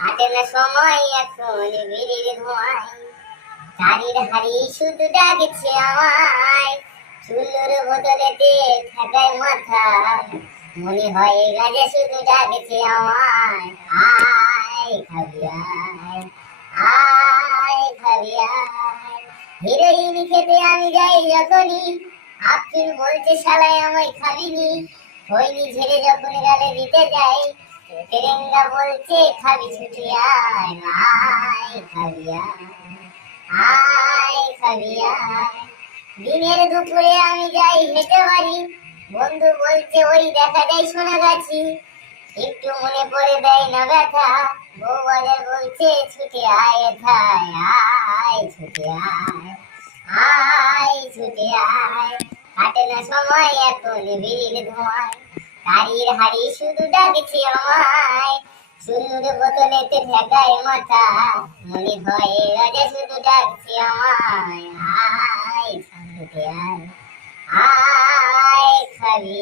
হাতে না সময় এখন বিড়ির ধোঁয়ায়, চারির হাড়ি শুধু ডাকছে আমায়, চুলোর বদলেতে ঠেকায় মাথায়, মনে হয় গাজে শুধু ডাকছে আমায়। আয় খাবি আয়, আয় খাবি আয়। হিরোইন খেতে আমি যাই যখনই, আব্দুল বলছে শালায় আমায় খাবিনি, হইনি ঝেড়ে যখন গালে দিতে যাই, তেরেঙ্গা বলছে খাবি ছুটি আয়। আয় খাবি আয়, আয় খাবি আয়। দিনের দুপুরে আমি যাই হেঁটে বাড়ি, বন্ধু বলছে ওই দেখা যায় সোনাগাছি, একটু মনে পড়ে দেয় না ব্যথা, বউ বাজার বলছে ছুটে আয় এথায়। আয় ছুটে আয়, আয় ছুটে আয়। কাটে না সময় এখন বিড়ির ধোঁয়ায়, তারির হাড়ি শুধু ডাকছে আমায়, চুলোর বোতলেতে ঠেকায় মাথা, মনে হয় রাজা শুধু ডাকছে আমায়। আয় ছুটে আয়, আয় খাবি